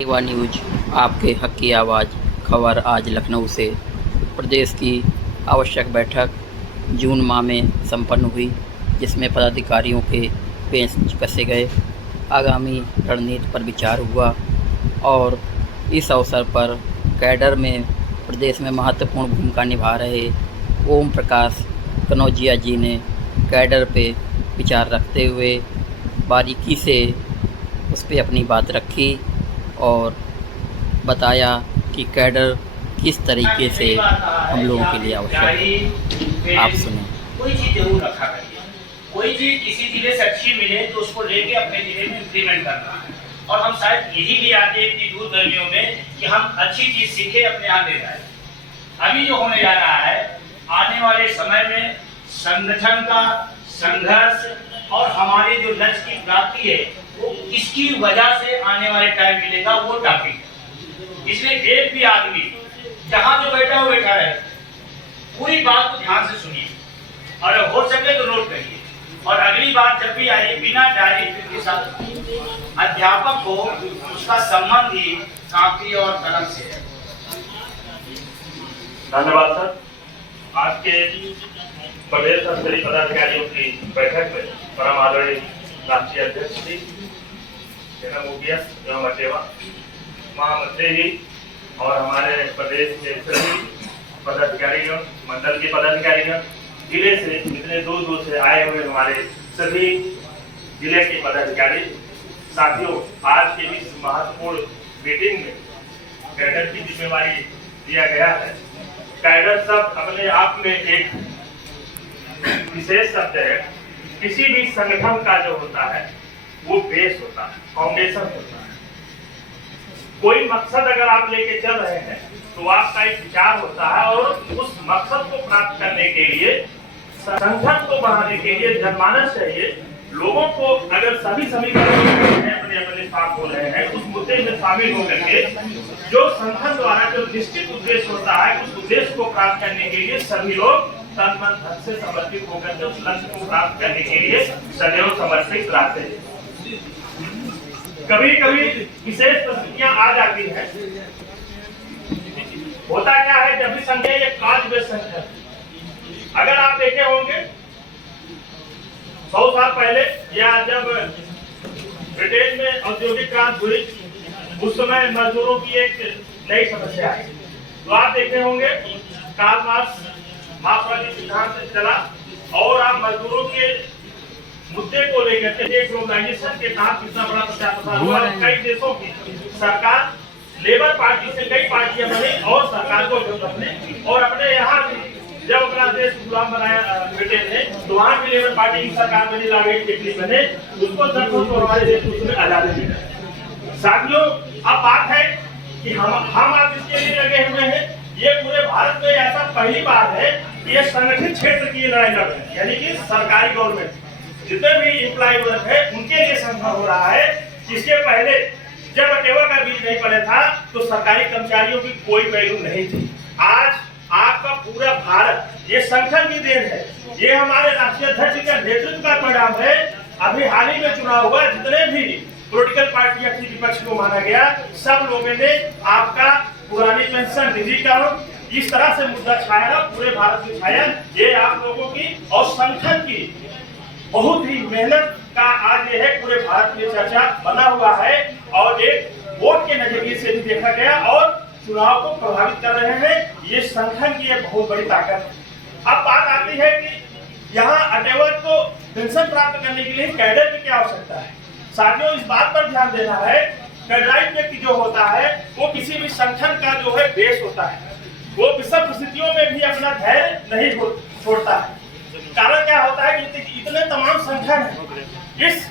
सेवा न्यूज आपके हक की आवाज़ खबर आज लखनऊ से। प्रदेश की आवश्यक बैठक जून माह में संपन्न हुई, जिसमें पदाधिकारियों के पेंच कसे गए, आगामी रणनीति पर विचार हुआ और इस अवसर पर कैडर में प्रदेश में महत्वपूर्ण भूमिका निभा रहे ओम प्रकाश कनौजिया जी ने कैडर पे विचार रखते हुए बारीकी से उस पर अपनी बात रखी और बताया कि कैडर किस तरीके से हम लोगों के लिए आवश्यक है। आप सुने। कोई चीज जरूर रखा करिए, कोई चीज किसी जिले से अच्छी मिले तो उसको लेके अपने जिले में इम्प्लीमेंट करना है। और हम शायद यही भी आते इतनी दूर गर्मियों में कि हम अच्छी चीज सीखे अपने यहाँ ले जाए। अभी जो होने जा रहा है, आने वाले समय में संगठन का संघर्ष और हमारे जो लक्ष्य की प्राप्ति है वो किसकी वजह से आने वाले टाइम मिलेगा, वो टॉपिक है। इसलिए एक भी आदमी जहां जो बैठा हो बैठा रहे, पूरी बात को ध्यान से सुनिए और हो सके तो नोट करिए। और अगली बार जब भी आए, बिना डायरी के साथ अध्यापक को उसका संबंध ही कापी और कलम से है। धन्यवाद सर। आज के प्रदेश स्तरीय पदाधिकारियों की बैठक में परम आदरणीय राष्ट्रीय अध्यक्ष जी एवं अटेवा महामंत्री जी और हमारे प्रदेश के सभी पदाधिकारीगण, मंडल के पदाधिकारीगण, जिले से इतने दूर दूर से आए हुए हमारे सभी जिले के पदाधिकारी साथियों, आज के इस महत्वपूर्ण मीटिंग में कैडर की जिम्मेवारी दिया गया है। कैडर शब्द अपने आप में एक विशेष शब्द है। किसी भी संगठन का जो होता है वो बेस होता है, फाउंडेशन होता है। कोई मकसद अगर आप लेके चल रहे हैं तो आपका एक विचार होता है और उस मकसद को प्राप्त करने के लिए, संगठन को बढ़ाने के लिए जनमानस चाहिए। लोगों को अगर सभी समीकरण अपने अपने साथ हो रहे हैं, उस मुद्दे में शामिल होकर के जो संगठन द्वारा जो निश्चित उद्देश्य होता है, उस उद्देश्य को प्राप्त करने के लिए सभी लोग तन मन धन से समर्पित होकर के उस लक्ष्य को प्राप्त करने के लिए सदैव समर्पित रहते हैं। कभी कभी विशेष परिस्थितियां आ जाती हैं। होता क्या है, जब भी संख्या ये काज में संख्या, अगर आप देखे होंगे 100 साल पहले या जब ब्रिटेन में औद्योगिक क्रांति हुई, उस समय मजदूरों की एक नई समस्या आई। तो आप देखे होंगे कार्ल मार्क्स मार्क्सवादी सिद्धांत से चला और आप मजदूरों के मुद्दे को लेकर के ग्लोबलाइजेशन के तहत कितना बड़ा प्रचार प्रसार हुआ। कई देशों की सरकार लेबर पार्टी से कई पार्टियां बनी और सरकार को बदलने, और अपने यहाँ भी जब अपना देश गुलाम बनाया ब्रिटेन ने, तो वहाँ भी लेबर पार्टी की सरकार बनी, लावेट टेकली बने, उसको दर्शकों को हमारे देश को उसमें आजादी मिली। साथियों, अब बात है कि हम आज इसके लिए लगे हुए हैं। ये पूरे भारत में ऐसा पहली बार है कि ये संगठित क्षेत्र की लड़ाई लड़ रहे हैं, यानी कि सरकारी गवर्नमेंट जितने भी एम्प्लॉय वर्ग है उनके लिए संभव हो रहा है। इसके पहले जब अटेवा का बीज नहीं पड़ा था तो सरकारी कर्मचारियों की कोई वैल्यू नहीं थी। आज आपका पूरा भारत ये संगठन की देन है, ये हमारे राष्ट्रीय अध्यक्ष के नेतृत्व का परिणाम है। अभी हाल ही में चुनाव हुआ, जितने भी पॉलिटिकल पार्टियां थी विपक्ष को माना गया, सब लोगों ने आपका पुरानी पेंशन निजीकरण इस तरह से मुद्दा छाया, पूरे भारत में छाया। ये आप लोगों की और संगठन की बहुत ही मेहनत का आज ये है, पूरे भारत में चर्चा बना हुआ है और एक वोट के नजरिए से भी देखा गया और चुनाव को प्रभावित कर रहे हैं। ये संगठन की एक बहुत बड़ी ताकत है। अब बात आती है कि यहाँ अटेवा को पेंशन प्राप्त करने के लिए कैडर की क्या आवश्यकता है। साथियों, इस बात पर ध्यान देना है, कैडराइट व्यक्ति जो होता है वो किसी भी संगठन का जो है बेस होता है। वो विषम परिस्थितियों में भी अपना धैर्य नहीं छोड़ता है। कारण क्या होता है कि इतने तमाम संगठन है, इस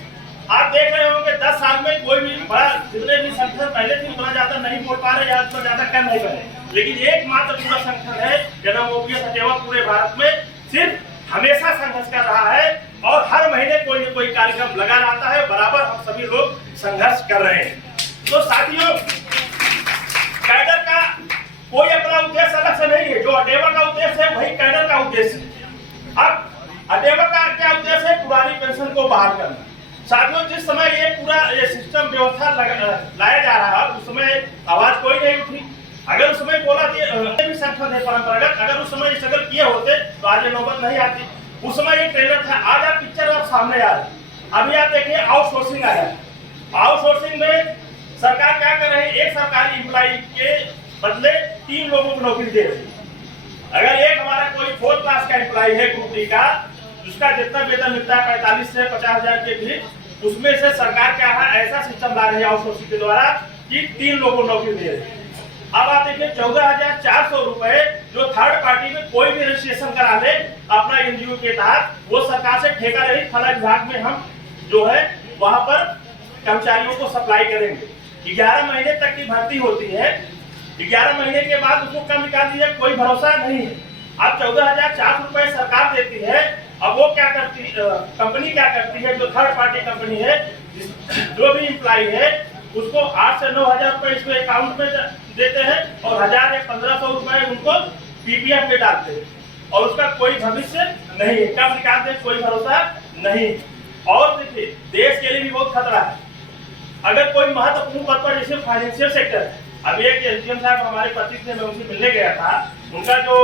आप देख रहे होंगे 10 साल में कोई भी बड़ा, जितने भी संगठन पहले थी उतना ज्यादा नहीं बोल पा रहे या उतना ज्यादा कर नहीं पा रहे, लेकिन एकमात्र पूरा संगठन है जनाब ओपीएस अटेवा पूरे भारत में सिर्फ हमेशा संघर्ष कर रहा है और हर महीने कोई न कोई कार्यक्रम लगा रहता है। बराबर हम सभी लोग संघर्ष कर रहे हैं। तो साथियों, कैडर का कोई अपना उद्देश्य अलग से नहीं है। जो अटेवा का उद्देश्य है वही कैडर का उद्देश्य है। अब अटेवा का क्या उद्देश्य है? पुरानी पेंशन को बहाल करना। साथियों, जिस समय ये पूरा ये सिस्टम व्यवस्था लाया जा रहा है, उस समय अगर उस समय बोला कि भी संगठन है परंपरागत, अगर उस समय स्ट्रगल किए होते तो आज ये नौबत नहीं आती। उस समय ये ट्रेलर था, आज आप पिक्चर आप सामने आ रही। अभी आप देखिए आउटसोर्सिंग आया। आउटसोर्सिंग में सरकार क्या कर रही है, एक सरकारी एम्प्लॉय के बदले 3 लोगों को नौकरी दे रही है। अगर एक हमारा कोई 4th क्लास का एम्प्लॉय है ग्रुप डी का, जिसका जितना वेतन मिलता है 45 से 50,000 के बीच, उसमें से सरकार क्या है ऐसा सिस्टम ला रही है आउटसोर्सिंग के द्वारा कि 3 लोगों को नौकरी दे रही है। अब आप देखिए 14,400 रुपए जो थर्ड पार्टी में कोई भी रजिस्ट्रेशन करा ले अपना एनजीओ के तहत, वो सरकार से ठेका रहित फला विभाग में हम जो है वहां पर कर्मचारियों को सप्लाई करेंगे। 11 महीने तक की भर्ती होती है, 11 महीने के बाद उसको कम निकाल दिया, कोई भरोसा नहीं है। अब 14,400 रुपए सरकार देती है। अब वो क्या करती, कंपनी क्या करती है, जो थर्ड पार्टी कंपनी है, जो भी एम्प्लॉय है उसको 8 से 9,000 रुपए इसको अकाउंट में देते हैं और 1,000 या 1,500 रुपए उनको पीपीएफ में डालते हैं और उसका कोई भविष्य नहीं है, कब निकाल दे कोई भरोसा नहीं। और देखिए देश के लिए भी बहुत खतरा है। अगर कोई महत्वपूर्ण पद पर, जैसे फाइनेंशियल सेक्टर है, अभी एक एसडीएम साहब हमारे पति से मैं उनसे मिलने गया था, उनका जो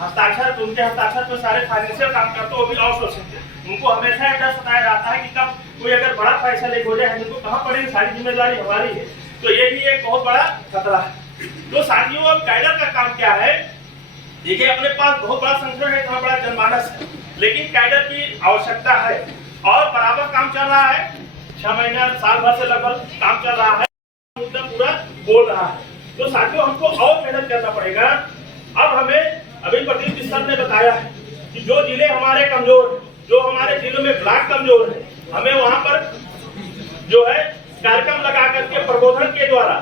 हस्ताक्षर, उनके हस्ताक्षर में सारे फाइनेंशियल काम करते वो भी आउटसोर्सिंग थे। उनको हमेशा डर सताया जाता है कि कब कोई अगर बड़ा पैसा ले हो जाए हमको कहाँ पड़ेगी, सारी जिम्मेदारी हमारी है। तो ये भी एक बहुत बड़ा खतरा है। तो साथियों अब कैडर का काम क्या है, देखिए अपने पास बहुत बड़ा संगठन है, इतना बड़ा जनमानस है, लेकिन कैडर की आवश्यकता है और बराबर काम चल रहा है। 6 महीना साल भर से लगभग काम चल रहा है, मुद्दा पूरा बोल रहा है। तो साथियों हमको और मेहनत करना पड़ेगा। अब हमें अभी प्रदीप सर ने बताया है कि जो जिले हमारे कमजोर है, जो हमारे जिलों में ब्लॉक कमजोर है, हमें वहां पर जो है कार्यक्रम लगा करके प्रबोधन के द्वारा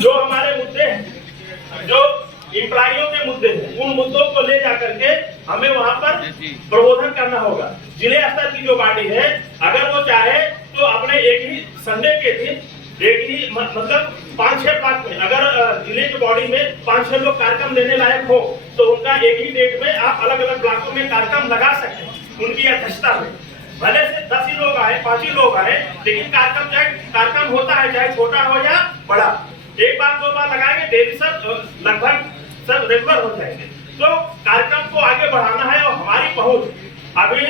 जो हमारे मुद्दे हैं, जो एम्प्लॉइयों के मुद्दे हैं, उन मुद्दों को ले जाकर के हमें वहां पर प्रबोधन करना होगा। जिले स्तर की जो बॉडी है, अगर वो चाहे तो अपने एक ही संडे के दिन एक ही मतलब 5-6 ब्लॉक में, अगर जिले की बॉडी में 5-6 लोग कार्यक्रम लेने लायक हो तो उनका एक ही डेट में आप अलग अलग ब्लॉकों में कार्यक्रम लगा सकते हैं उनकी अध्यक्षता में। भले से 10 ही लोग आए, 5 ही लोग आए, लेकिन कार्यक्रम होता है चाहे छोटा हो या बड़ा, 1 बार 2 बार लगाएंगे, डेली सब लगभग सब रेगुलर हो जाएंगे। तो कार्यक्रम को आगे बढ़ाना है और हमारी पहुंच अभी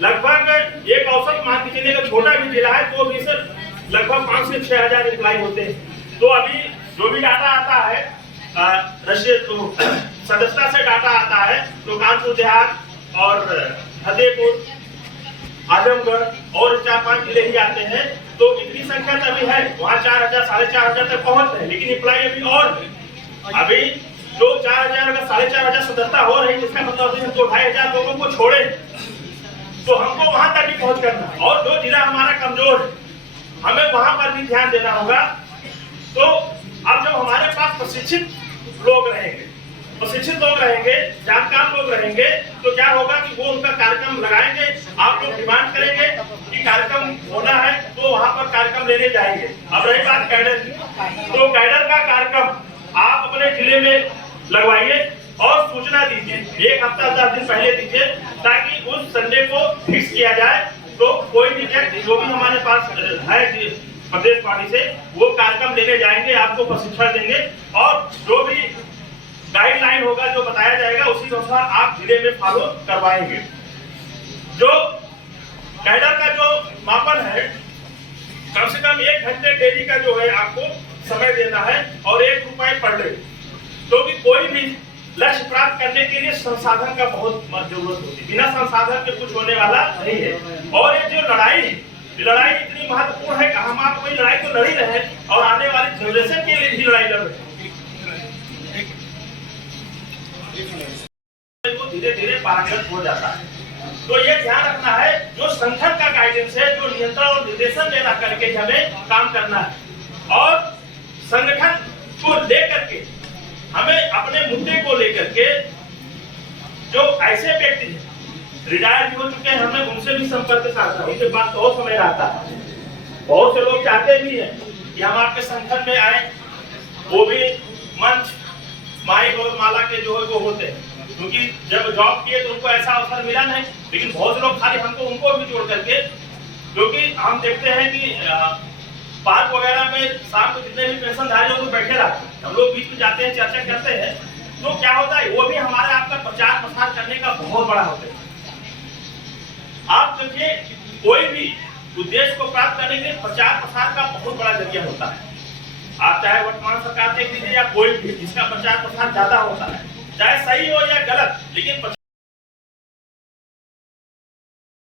लगभग एक औसत मान के चलिए अगर छोटा भी जिला है तो भी सर लगभग 5 से 6,000 एम्प्लॉय होते हैं। तो अभी जो भी डाटा आता है सदस्यता से डाटा आता है तो कानपुर देहात और फतेहपुर, आजमगढ़ और 4-5 जिले ही आते हैं। तो इतनी संख्या अभी है, वहाँ 4,000 4,500 तक पहुंच रहे हैं, लेकिन एम्प्लॉय अभी और अभी जो 4,000 अगर 4,500 सदस्यता हो रही है, इसका मतलब हम 2,500 लोगों को छोड़े तो हमको वहां तक भी पहुंच करना है। और जो जिला हमारा कमजोर है हमें वहां पर भी ध्यान देना होगा। तो अब जब हमारे पास प्रशिक्षित लोग रहेंगे, जानकार लोग रहेंगे, तो क्या होगा कि वो उनका कार्यक्रम लगाएंगे। आप लोग डिमांड करेंगे कि कार्यक्रम होना है तो वहां पर कार्यक्रम लेने जाएंगे। अब रही बात कैडर की, तो कैडर का कार्यक्रम आप अपने जिले में लगवाइए और सूचना दीजिए, 1 हफ्ता 10 दिन पहले दीजिए, ताकि उस संडे को फिक्स किया जाए। तो कोई भी जो भी हमारे पास है प्रदेश पार्टी से वो कार्यक्रम लेने जाएंगे, आपको प्रशिक्षण देंगे और जो भी गाइडलाइन होगा जो बताया जाएगा उसी अनुसार आप जिले में फॉलो करवाएंगे। जो कैडर का जो मापन है, कम से कम 1 घंटे डेली का जो है आपको समय देना है और 1 रुपए पर डे। क्योंकि कोई भी लक्ष्य प्राप्त करने के लिए संसाधन का बहुत जरूरत होती है, बिना संसाधन के कुछ होने वाला नहीं है। और ये जो लड़ाई इतनी महत्वपूर्ण है कि हम आप कोई लड़ाई तो लड़ ही रहे हैं और आने वाली जनरेशन के लिए भी लड़ाई लड़ रहे हैं। धीरे धीरे पारंगत हो जाता है। तो ये ध्यान रखना है, जो संगठन का गाइडेंस है, जो नियंत्रण और निर्देशन देना करके हमें काम करना है और संगठन को लेकर के हमें अपने मुद्दे को लेकर के जो ऐसे व्यक्ति हैं रिटायर भी हो चुके हैं, हमें उनसे भी संपर्क साधना, उनके पास बहुत समय रहता है। बहुत से लोग चाहते भी हैं कि हम आपके संगठन में आए, वो भी मंच माइक और माला के जो है वो होते हैं, क्योंकि जब जॉब किए तो उनको ऐसा अवसर मिला नहीं। लेकिन बहुत से लोग खाली हमको उनको भी जोड़ करके, क्योंकि हम देखते हैं कि पार्क वगैरह में शाम को जितने भी पेंशनधारी लोग बैठे रहते हैं, हम लोग बीच में जाते हैं, चर्चा करते हैं, तो क्या होता है, वो भी हमारे आपका प्रचार प्रसार करने का बहुत बड़ा होता है। आप देखिए, कोई भी उद्देश्य को प्राप्त करने के लिए प्रचार प्रसार का बहुत बड़ा जरिया होता है। आप चाहे वर्तमान सरकार देख लीजिए या कोई भी, जिसका प्रचार प्रसार ज्यादा होता है, चाहे सही हो या गलत, लेकिन